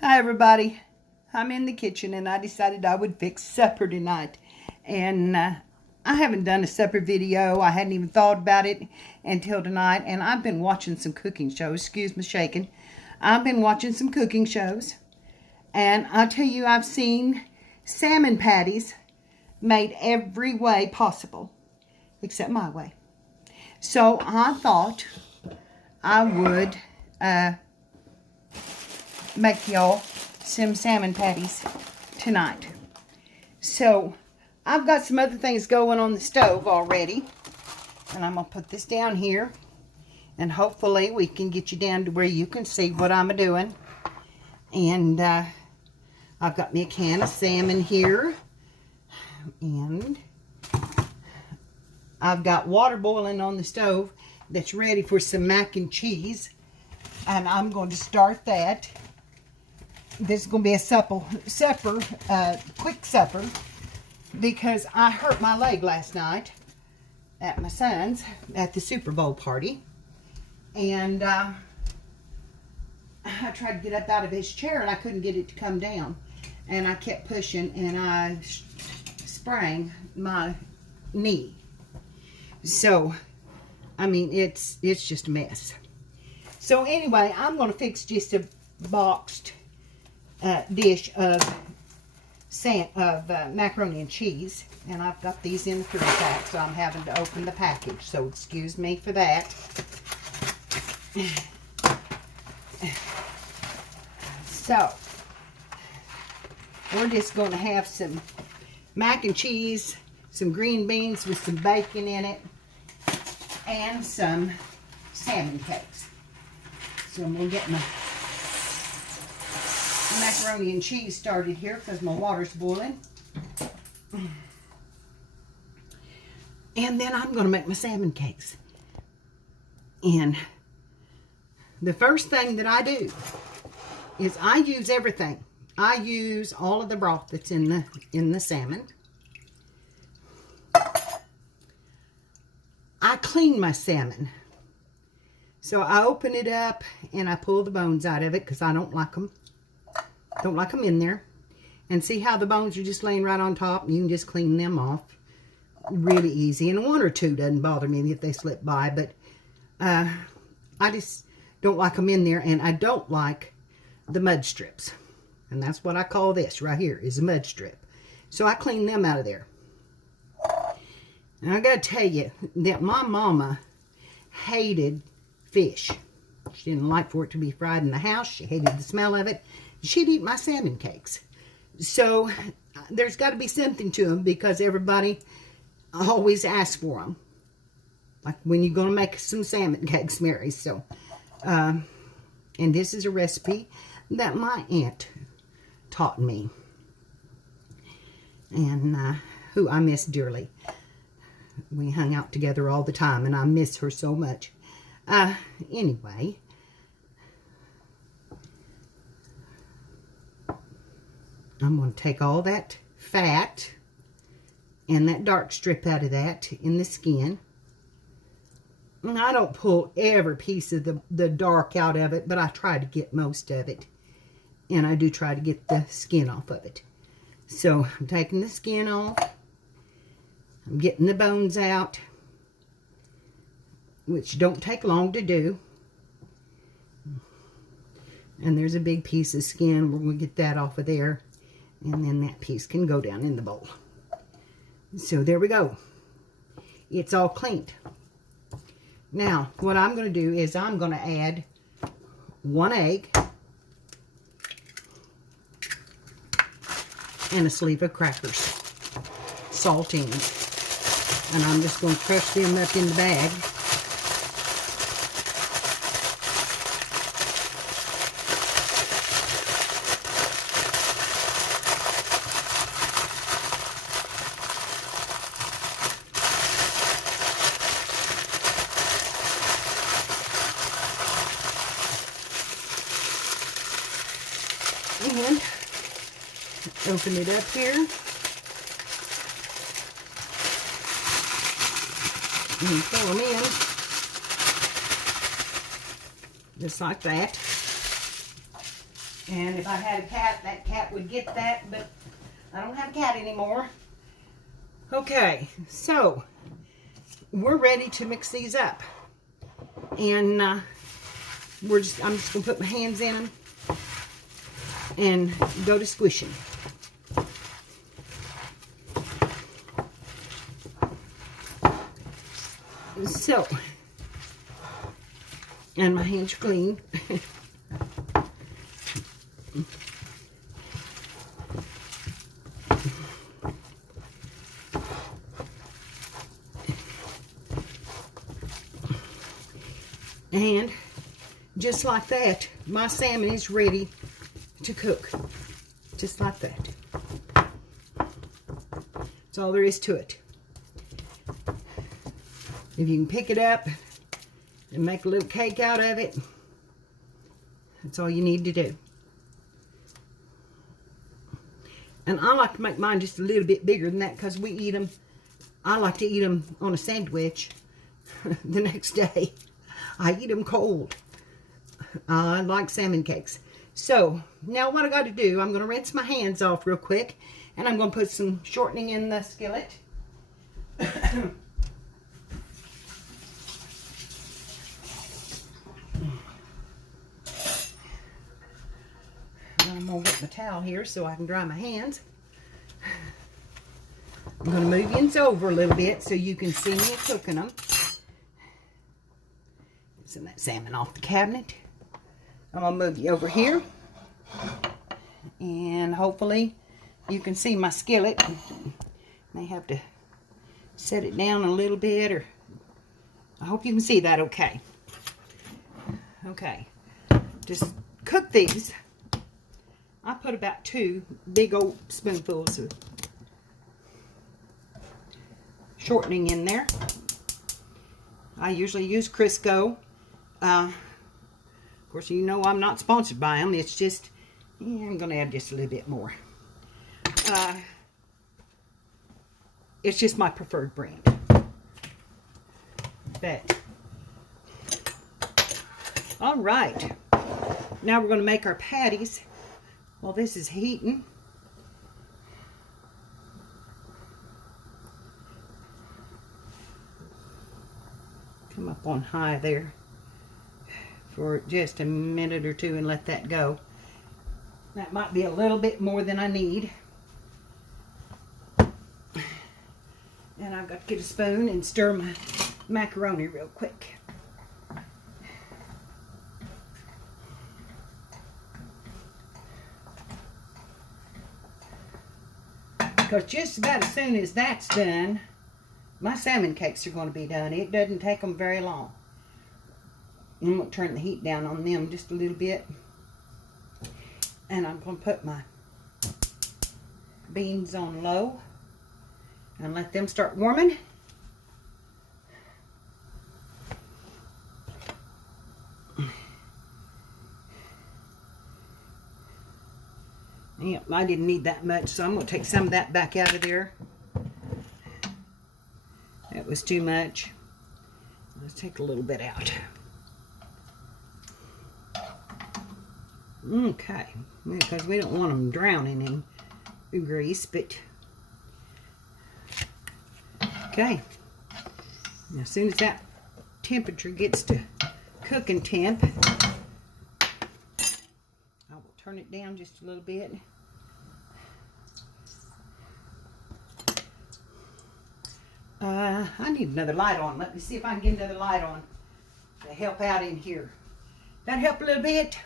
Hi everybody, I'm in the kitchen and I decided I would fix supper tonight. And I haven't done a supper video. I hadn't even thought about it until tonight. And I've been watching some cooking shows. Excuse me shaking. I've been watching some cooking shows. And I tell you, I've seen salmon patties made every way possible. Except my way. So I thought I would make y'all some salmon patties tonight. So I've got some other things going on the stove already, and I'm gonna put this down here, and hopefully we can get you down to where you can see what I'm doing. And I've got me a can of salmon here, and I've got water boiling on the stove that's ready for some mac and cheese, and I'm going to start that. This is going to be a quick supper, because I hurt my leg last night at my son's at the Super Bowl party. And I tried to get up out of his chair and I couldn't get it to come down. And I kept pushing and I sprained my knee. So, I mean, it's just a mess. So anyway, I'm going to fix just a boxed dish of macaroni and cheese, and I've got these in the 3-pack, so I'm having to open the package, so excuse me for that. So we're just going to have some mac and cheese, some green beans with some bacon in it, and some salmon cakes. So I'm going to get my macaroni and cheese started here because my water's boiling. And then I'm going to make my salmon cakes. And the first thing that I do is I use everything. I use all of the broth that's in the salmon. I clean my salmon. So I open it up and I pull the bones out of it because I don't like them. Don't like them in there. And see how the bones are just laying right on top? You can just clean them off really easy. And 1 or 2 doesn't bother me if they slip by. But I just don't like them in there. And I don't like the mud strips. And that's what I call this right here, is a mud strip. So I clean them out of there. And I got to tell you that my mama hated fish. She didn't like for it to be fried in the house. She hated the smell of it. She'd eat my salmon cakes. So there's got to be something to them, because everybody always asks for them. Like, when you going to make some salmon cakes, Mary? So, and this is a recipe that my aunt taught me, and who I miss dearly. We hung out together all the time, and I miss her so much. Anyway, I'm going to take all that fat and that dark strip out of that in the skin. And I don't pull every piece of the dark out of it, but I try to get most of it. And I do try to get the skin off of it. So I'm taking the skin off. I'm getting the bones out, which don't take long to do. And there's a big piece of skin. We're going to get that off of there. And then that piece can go down in the bowl. So there we go. It's all cleaned. Now, what I'm going to do is I'm going to add 1 egg and a sleeve of crackers, saltines. And I'm just going to crush them up in the bag. And open it up here. And throw them in. Just like that. And if I had a cat, that cat would get that, but I don't have a cat anymore. Okay, so we're ready to mix these up. And I'm just going to put my hands in them and go to squishing. So, and my hands are clean. And just like that, my salmon is ready to cook. Just like that. That's all there is to it. If you can pick it up and make a little cake out of it, that's all you need to do. And I like to make mine just a little bit bigger than that because we eat them. I like to eat them on a sandwich the next day. I eat them cold. I like salmon cakes. So, now what I got to do, I'm going to rinse my hands off real quick. And I'm going to put some shortening in the skillet. I'm going to get my towel here so I can dry my hands. I'm going to move these over a little bit so you can see me cooking them. Send that salmon off the cabinet. I'm going to move you over here. And hopefully you can see my skillet. May have to set it down a little bit, or I hope you can see that okay. Okay. Just cook these. I put about 2 big old spoonfuls of shortening in there. I usually use Crisco. Of course, you know I'm not sponsored by them. It's just, I'm going to add just a little bit more. It's just my preferred brand. But, all right. Now we're going to make our patties. While this is heating. Come up on high there for just a minute or two and let that go. That might be a little bit more than I need. And I've got to get a spoon and stir my macaroni real quick. Because just about as soon as that's done, my salmon cakes are going to be done. It doesn't take them very long. I'm going to turn the heat down on them just a little bit. And I'm going to put my beans on low and let them start warming. Yep, I didn't need that much, so I'm going to take some of that back out of there. That was too much. Let's take a little bit out. Okay, because we don't want them drowning in grease, but okay. Now, as soon as that temperature gets to cooking temp, I will turn it down just a little bit. I need another light on. Let me see if I can get another light on to help out in here. That help a little bit?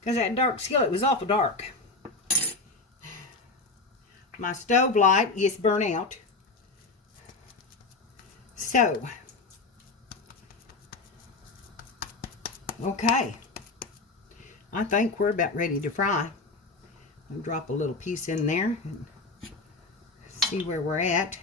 Because that dark skillet was awful dark. My stove light is burnt out. So, okay. I think we're about ready to fry. I'll drop a little piece in there and see where we're at.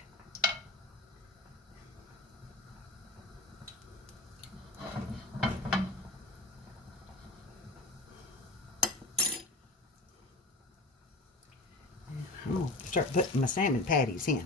I'm going to start putting my salmon patties in.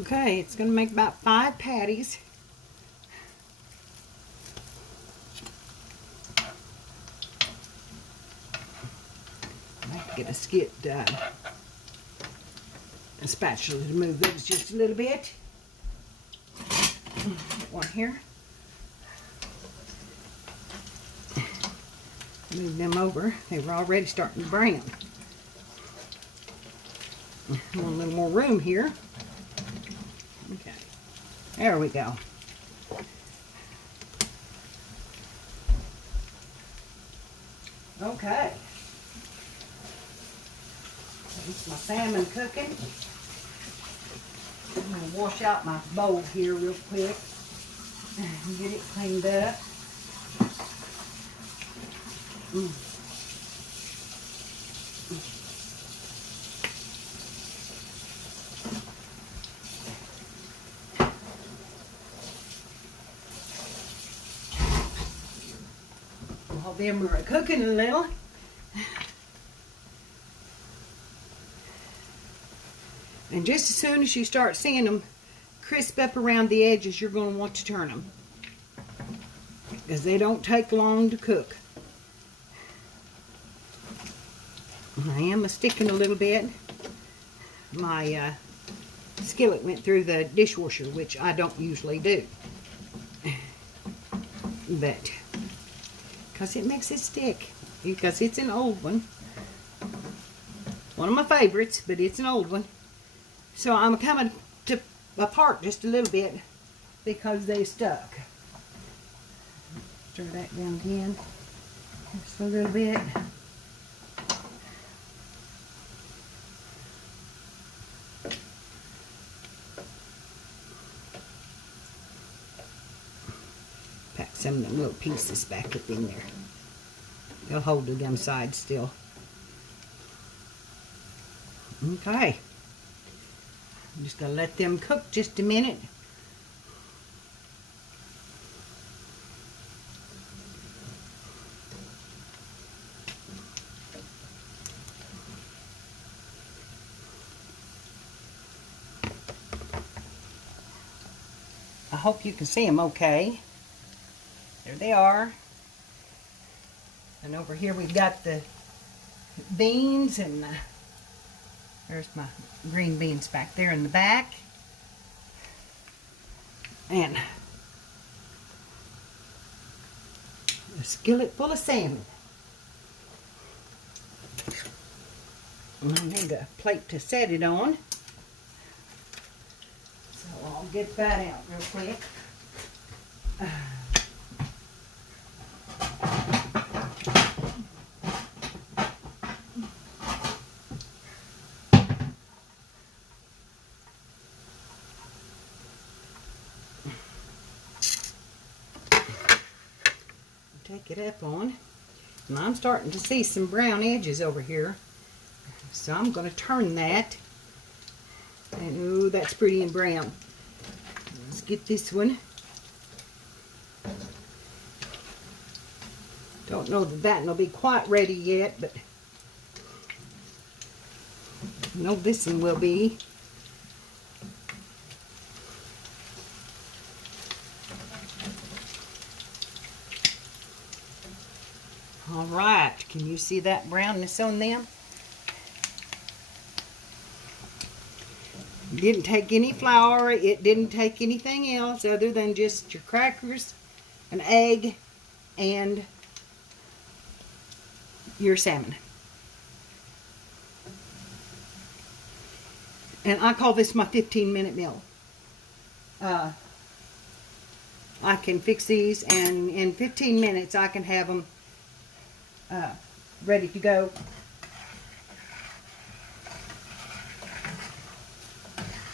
Okay, it's going to make about 5 patties. I have to get a spatula to move those just a little bit. One here. Move them over. They were already starting to brown. Want a little more room here. Okay. There we go. Okay. It's my salmon cooking. I'm going to wash out my bowl here real quick and get it cleaned up. While them were cooking a little, and just as soon as you start seeing them crisp up around the edges, you're going to want to turn them, because they don't take long to cook. I am sticking a little bit. My skillet went through the dishwasher, which I don't usually do, but because it makes it stick, because it's an old one. One of my favorites, but it's an old one. So I'm coming to apart just a little bit because they stuck. Stir that down again just a little bit. Pack some of them little pieces back up in there. They'll hold to them sides still. Okay. I'm just going to let them cook just a minute. I hope you can see them okay. There they are. And over here we've got the beans, and there's my green beans back there in the back. And a skillet full of salmon. And I need a plate to set it on. So I'll get that out real quick. Take it up on, and I'm starting to see some brown edges over here, so I'm going to turn that. And ooh, that's pretty and brown. Let's get this one. Don't know that that will be quite ready yet, but I know this one will be. All right, can you see that brownness on them? It didn't take any flour. It didn't take anything else other than just your crackers, an egg, and your salmon. And I call this my 15-minute meal. I can fix these, and in 15 minutes I can have them ready to go.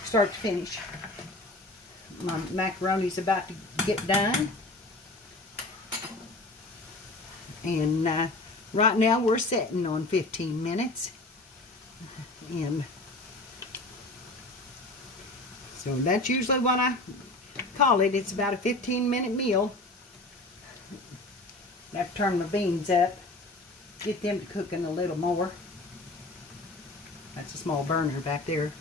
Start to finish. My macaroni's about to get done. And right now we're setting on 15 minutes. And so that's usually what I call it. It's about a 15-minute meal. I have to turn the beans up. Get them to cooking a little more. That's a small burner back there.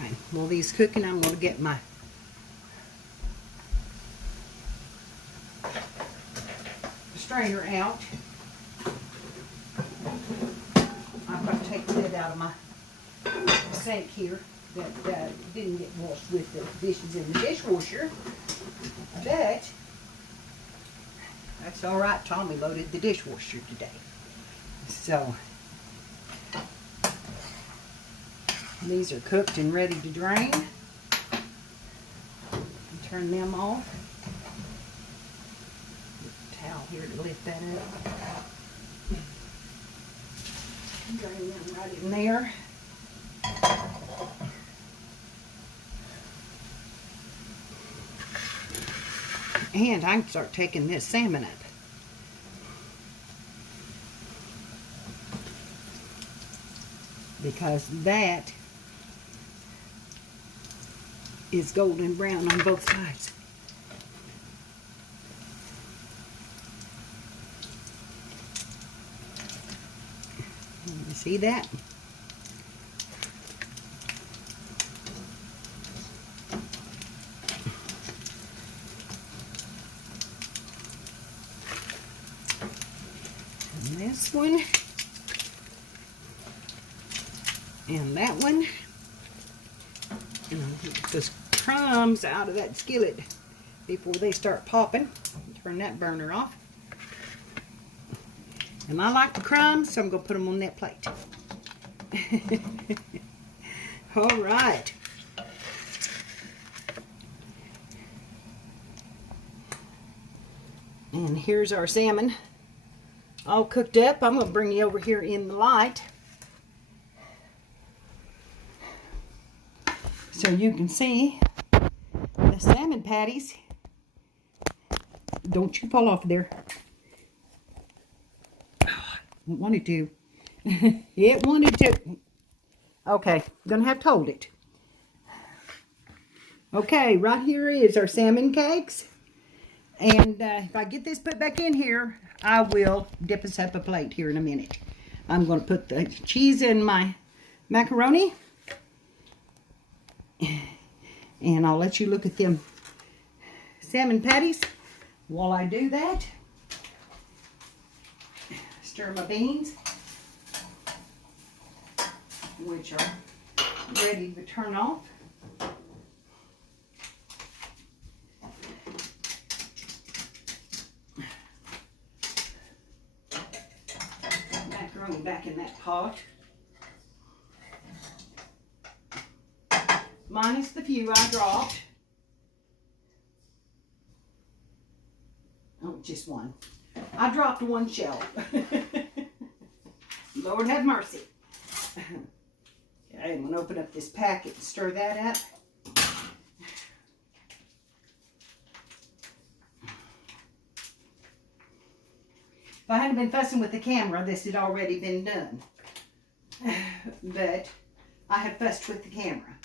Okay, while these cooking, I'm going to get my strainer out. I've got to take the lid out of my sink here that didn't get washed with the dishes in the dishwasher. But that's all right. Tommy loaded the dishwasher today. So these are cooked and ready to drain. Turn them off. Towel here to lift that up. Drain them right in there. And I can start taking this salmon up. Because that is golden brown on both sides. You see that? And this one. And that one. And I'll get those crumbs out of that skillet before they start popping. Turn that burner off. And I like the crumbs, so I'm going to put them on that plate. All right. And here's our salmon all cooked up. I'm going to bring you over here in the light so you can see the salmon patties. Don't you fall off there. It wanted to. It wanted to. Okay, gonna have to hold it. Okay, right here is our salmon cakes. And if I get this put back in here, I will dip us up a plate here in a minute. I'm going to put the cheese in my macaroni. And I'll let you look at them salmon patties while I do that. Stir my beans, which are ready to turn off. Macaroni back in that pot. Minus the few I dropped. Oh, just one. I dropped one shell. Lord have mercy. Okay, I'm going to open up this packet and stir that up. If I hadn't been fussing with the camera, this had already been done. But I have fussed with the camera.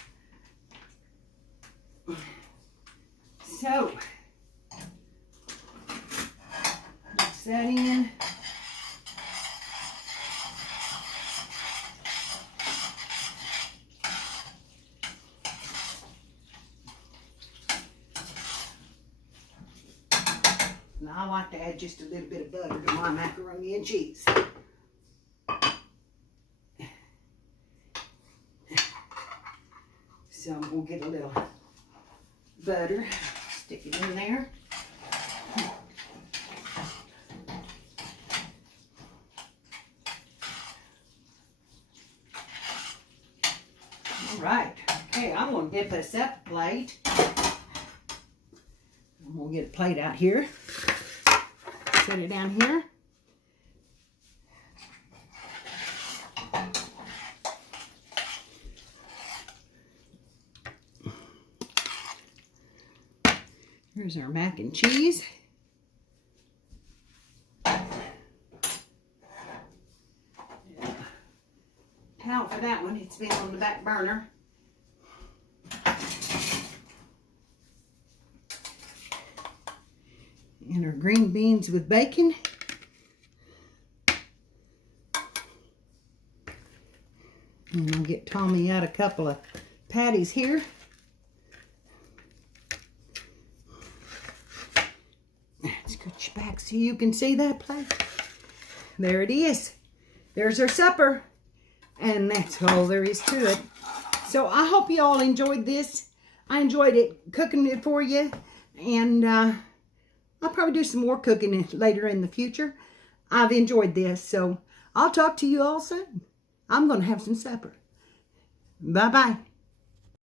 So, mix that in. Now I like to add just a little bit of butter to my macaroni and cheese. So I'm going to get a little butter, stick it in there. All right, okay, I'm going to dip us up a plate. I'm going to get a plate out here. Set it down here. Here's our mac and cheese. Towel for that one, it's been on the back burner. And our green beans with bacon. And I'll get Tommy out a couple of patties here. Let's get you back so you can see that plate. There it is. There's our supper. And that's all there is to it. So I hope you all enjoyed this. I enjoyed it, cooking it for you. And I'll probably do some more cooking later in the future. I've enjoyed this. So I'll talk to you all soon. I'm going to have some supper. Bye-bye.